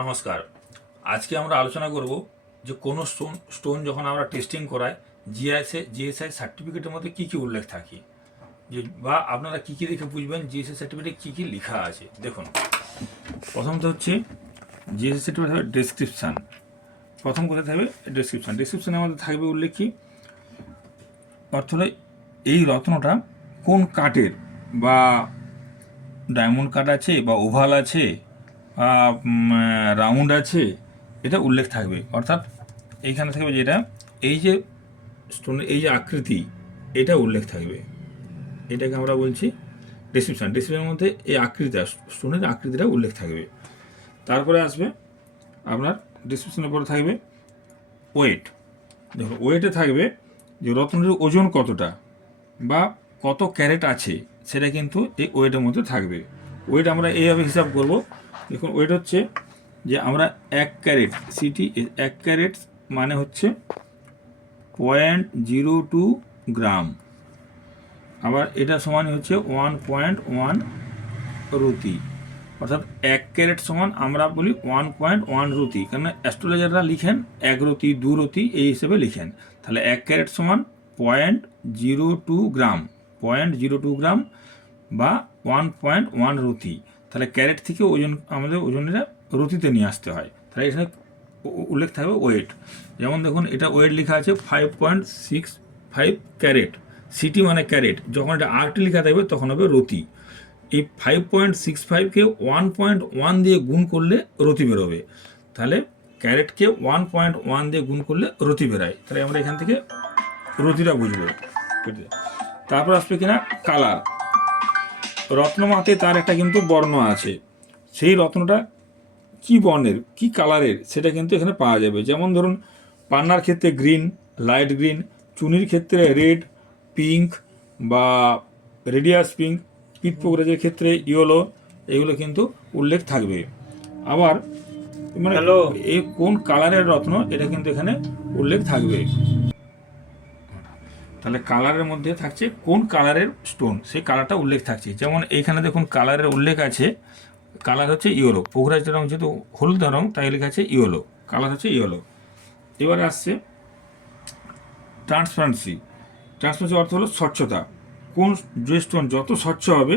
নমস্কার। আজকে আমরা আলোচনা করব যে কোনো স্টোন স্টোন যখন আমরা টেস্টিং করাই জিআইএসএ জিএসআই সার্টিফিকেটের মধ্যে কী কী উল্লেখ থাকে? যে বা আপনারা কী কী দেখে বুঝবেন, জিএসআই সার্টিফিকেটে কী কী লেখা আছে? দেখুন, প্রথমত হচ্ছে জিএসআই সার্টিফিকেট হবে ডেসক্রিপশান প্রথম কথা থাকবে ডেসক্রিপশান ডেসক্রিপশানের মধ্যে থাকবে উল্লেখ কি? অর্থ এই রত্নটা কোন কাঠের বা ডায়মন্ড কাট আছে বা ওভাল আছে রাউন্ড আছে, এটা উল্লেখ থাকবে। অর্থাৎ এইখানে থাকবে যেটা, এই যে স্টোনের এই যে আকৃতি, এটা উল্লেখ থাকবে। এটাকে আমরা বলছি ডিসক্রিপশান ডিসক্রিপশনের মধ্যে এই আকৃতিটা স্টোনের আকৃতিটা উল্লেখ থাকবে। তারপরে আসবে আপনার ডিসক্রিপশনের পরে থাকবে ওয়েট দেখুন ওয়েটে থাকবে যে রত্নটির ওজন কতটা বা কত ক্যারেট আছে, সেটা কিন্তু এই ওয়েটের মধ্যে থাকবে। ওয়েট আমরা এইভাবে হিসাব করব। দেখুন ওয়েট হচ্ছে যে আমরা এক ক্যারেট সিটি এক ক্যারেট মানে হচ্ছে পয়েন্ট জিরো টু গ্রাম। আবার এটা সমান হচ্ছে ওয়ান পয়েন্ট ওয়ান রুতি অর্থাৎ এক ক্যারেট সমান আমরা বলি ওয়ান পয়েন্ট ওয়ান রুতি কারণ অ্যাস্ট্রোলজাররা লিখেন এক রতি দু রতি এই হিসেবে লিখেন। তাহলে এক ক্যারেট সমান point zero two gram point zero two gram বা ওয়ান পয়েন্ট ওয়ান রুতি তাহলে ক্যারেট থেকে ওজন, আমাদের ওজনটা রুতিতে নিয়ে আসতে হয়। তাহলে এখানে উল্লেখ থাকবে ওয়েট। যেমন দেখুন, এটা ওয়েট লেখা আছে five point six five carat. CT মানে ক্যারেট। যখন এটা আরটি লেখা থাকবে, তখন হবে রতি। এই ফাইভ পয়েন্ট সিক্স ফাইভকে ওয়ান পয়েন্ট ওয়ান দিয়ে গুণ করলে রতি বেরোবে। তাহলে ক্যারেটকে ওয়ান পয়েন্ট ওয়ান দিয়ে গুণ করলে রতি বেরোয়। তাহলে আমরা এখান থেকে রতিটা বুঝব। তারপর আসবে কিনা? কালার রত্নমাতে তার একটা কিন্তু বর্ণ আছে। সেই রত্নটা কি বর্ণের কি কালারের সেটা কিন্তু এখানে পাওয়া যাবে। যেমন ধরুন পান্নার ক্ষেত্রে গ্রিন লাইট গ্রিন চুনির ক্ষেত্রে রেড পিঙ্ক বা রেডিয়াস পিঙ্ক পিট পোকরাজের ক্ষেত্রে ইয়েলো এগুলো কিন্তু উল্লেখ থাকবে। আবার মানে. এই কোন কালারের রত্ন এটা কিন্তু এখানে উল্লেখ থাকবে। তাহলে কালারের মধ্যে থাকছে কোন কালারের স্টোন সেই কালারটা উল্লেখ থাকছে। যেমন এইখানে দেখুন কালারের উল্লেখ আছে। কালার হচ্ছে ইয়েলো পোখরাজের রং যেহেতু হলুদ রং তাই লেখা আছে ইয়েলো কালার হচ্ছে ইয়েলো এবারে আসছে ট্রান্সপারেন্সি ট্রান্সপারেন্সি অর্থ হলো স্বচ্ছতা। কোন যে স্টোন যত স্বচ্ছ হবে,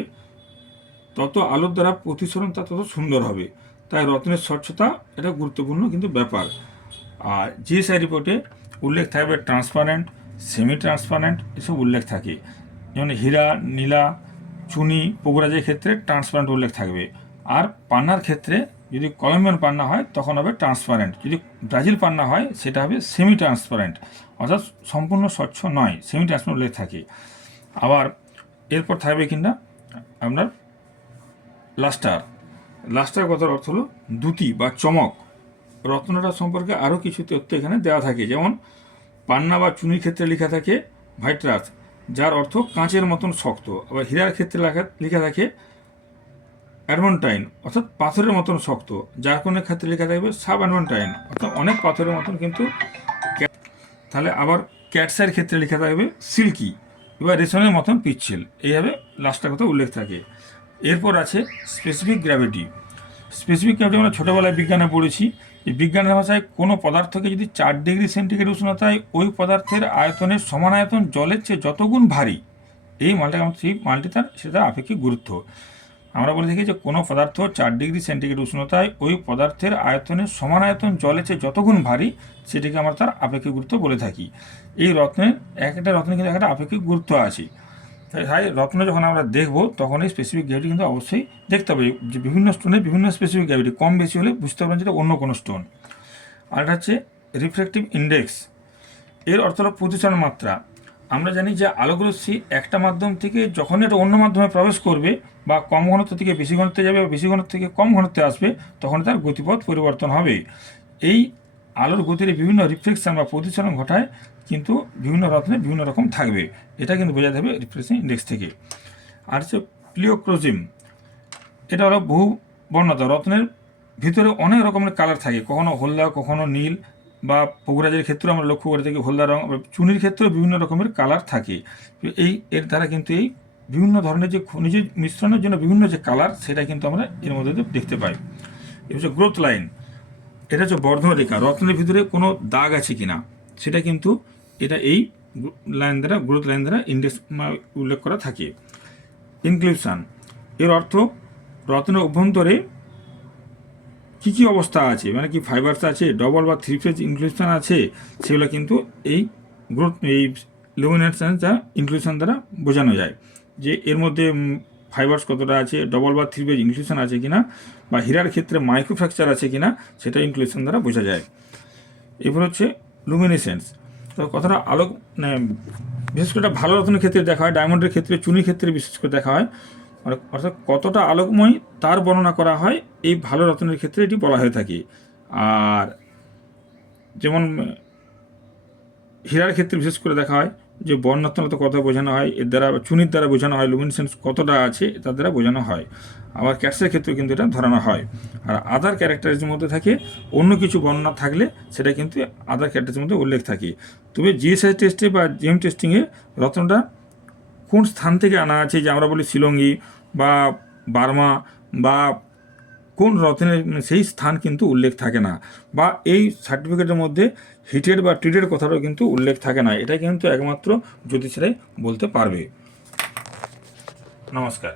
তত আলোর দ্বারা প্রতিসরণ তা তত সুন্দর হবে। তাই রত্নের স্বচ্ছতা এটা গুরুত্বপূর্ণ কিন্তু ব্যাপার। আর জিএসআই রিপোর্টে উল্লেখ থাকবে ট্রান্সপারেন্ট সেমি ট্রান্সপারেন্ট এসব উল্লেখ থাকে। যেমন হীরা, নীলা, চুনি, পোগরাজের ক্ষেত্রে ট্রান্সপারেন্ট উল্লেখ থাকবে। আর পান্নার ক্ষেত্রে যদি কলম্বিয়ান পান্না হয়, তখন হবে ট্রান্সপারেন্ট যদি ব্রাজিল পান্না হয়, সেটা হবে সেমি ট্রান্সপারেন্ট অর্থাৎ সম্পূর্ণ স্বচ্ছ নয় সেমি ট্রান্সপারেন্ট উল্লেখ থাকে। আবার এরপর থাকবে কিনা? আপনার লাস্টার লাস্টার কথার অর্থ হলো দ্যুতি বা চমক। রত্নটা সম্পর্কে আরও কিছু তথ্য এখানে দেওয়া থাকে। যেমন পান্না বা চুনির ক্ষেত্রে লেখা থাকে ভাইট্রাস, যার অর্থ কাঁচের মতন শক্ত। আবার হীরার ক্ষেত্রে লেখা থাকে অ্যাডভান্টাইন, অর্থাৎ পাথরের মতন শক্ত। যার কোনো ক্ষেত্রে লেখা থাকবে সাব অ্যাডভান্টাইন অর্থাৎ অনেক পাথরের মতন কিন্তু তাহলে আবার ক্যাটসের ক্ষেত্রে লেখা থাকবে সিল্কি, এবার রেশনের মতন পিচ্ছিল। এইভাবে লাস্টটার কথা উল্লেখ থাকে। এরপর আছে স্পেসিফিক গ্র্যাভিটি স্পেসিফিক গ্র্যাভিটি আমরা ছোটোবেলায় বিজ্ঞানে পড়েছি বিজ্ঞানের ভাষায় কোনো পদার্থকে যদি চার ডিগ্রি সেন্টিগ্রেড উষ্ণতায় ওই পদার্থের আয়তনের সমান আয়তন জলের চেয়ে যতগুণ ভারী, এই মালটা সেই মালটি তার সেটা আপেক্ষিক গুরুত্ব। আমরা বলে থাকি যে কোনো পদার্থ চার ডিগ্রি সেন্টিগ্রেড উষ্ণতায় ওই পদার্থের আয়তনের সমান আয়তন জলের চেয়ে যতগুণ ভারী, সেটিকে আমরা তার আপেক্ষিক গুরুত্ব বলে থাকি। এই রত্নের এক একটা রত্নের কিন্তু একটা আপেক্ষিক গুরুত্ব আছে। তাই তাই রত্ন যখন আমরা দেখব তখন এই স্পেসিফিক গ্র্যাভিটি কিন্তু অবশ্যই দেখতে হবে। যে বিভিন্ন স্টোনের বিভিন্ন স্পেসিফিক গ্র্যাভিটি কম বেশি হলে বুঝতে পারবেন যেটা অন্য কোনো স্টোন আর এটা হচ্ছে রিফ্লেকটিভ ইন্ডেক্স এর অর্থ হলো প্রতিসরণ মাত্রা। আমরা জানি যে আলোকরশ্মি একটা মাধ্যম থেকে যখন এটা অন্য মাধ্যমে প্রবেশ করবে, বা কম ঘনত্ব থেকে বেশি ঘনত্বে যাবে, বা বেশি ঘনত্ব থেকে কম ঘনত্বে আসবে তখন তার গতিপথ পরিবর্তন হবে। এই আলোর গতির বিভিন্ন রিফ্লেকশন বা প্রতিসরণ ঘটায়, কিন্তু বিভিন্ন রত্নে বিভিন্ন রকম থাকবে। এটা কিন্তু বোঝাতে হবে রিফ্লেকশন ইন্ডেক্স থেকে। আর হচ্ছে প্লিওক্রোজিম এটা হলো বহু বর্ণতা। রত্নের ভিতরে অনেক রকমের কালার থাকে। কখনো হলদা, কখনো নীল বা পগুরাজের ক্ষেত্রেও আমরা লক্ষ্য করে থাকি হলদা রঙ চুনির ক্ষেত্রেও বিভিন্ন রকমের কালার থাকে। এই, এর দ্বারা কিন্তু এই বিভিন্ন ধরনের যে খনিজ মিশ্রণের জন্য বিভিন্ন যে কালার সেটা কিন্তু আমরা এর মধ্যে দেখতে পাই। এ হচ্ছে গ্রোথ লাইন এটা হচ্ছে বর্ধন রেখা রত্নের ভিতরে কোনো দাগ আছে কি না সেটা কিন্তু এটা এই লাইন দ্বারা গ্রোথ লাইন দ্বারা ইন্ডেক্স উল্লেখ করা থাকে। ইনক্লুশন এর অর্থ রত্নের অভ্যন্তরে কী কী অবস্থা আছে? মানে কি ফাইবারস আছে ডবল বা থ্রি ফেজ ইনক্লুশন আছে? সেগুলো কিন্তু এই গ্রোথ এই লুমিনেশন যা ইনক্লুশন দ্বারা বোঝানো যায়। যে এর মধ্যে ফাইবারস কতটা আছে ডবল বা থ্রি বেজ ইনক্লুশন আছে কিনা, বা হীরার ক্ষেত্রে মাইক্রোফ্র্যাকচার আছে কিনা, সেটা ইনক্লুশন দ্বারা বোঝা যায়। এরপর হচ্ছে লুমিনেসেন্স তো কথাটা আলো মানে বিশেষ করে ভালো রত্নের ক্ষেত্রে দেখা হয় ডায়মন্ডের ক্ষেত্রে, চুনির ক্ষেত্রে বিশেষ করে দেখা হয়। অর্থাৎ কতটা আলোকময় তার বর্ণনা করা হয়, এই ভালো রত্নের ক্ষেত্রে এটি বলা হয়ে থাকে। আর যেমন, হীরার ক্ষেত্রে বিশেষ করে দেখা হয় যে বর্ণাত্মকতা কত বোঝানো হয়, এর দ্বারা, চুনির দ্বারা বোঝানো হয় লুমিনেসেন্স কতটা আছে, তার দ্বারা বোঝানো হয়। আবার ক্যাটসের ক্ষেত্রে কিন্তু এটা ধরানো হয়। আর আদার ক্যারেক্টারের মধ্যে থাকে, অন্য কিছু বর্ণনা থাকলে সেটা কিন্তু আদার ক্যারেক্টারের মধ্যে উল্লেখ থাকে। তবে জিএসআই টেস্টে বা জিএম টেস্টিংয়ে রত্নটা কোন স্থান থেকে আনা আছে, যে আমরা বলি শিলঙ্গি বা বার্মা বা কোন রত্নের সেই স্থান কিন্তু উল্লেখ থাকে না বা এই সার্টিফিকেটের মধ্যে হিটেড বা ট্রিটেড কথাটাও কিন্তু উল্লেখ থাকে না। এটা কিন্তু একমাত্র জ্যোতিষরাই বলতে পারবে। নমস্কার।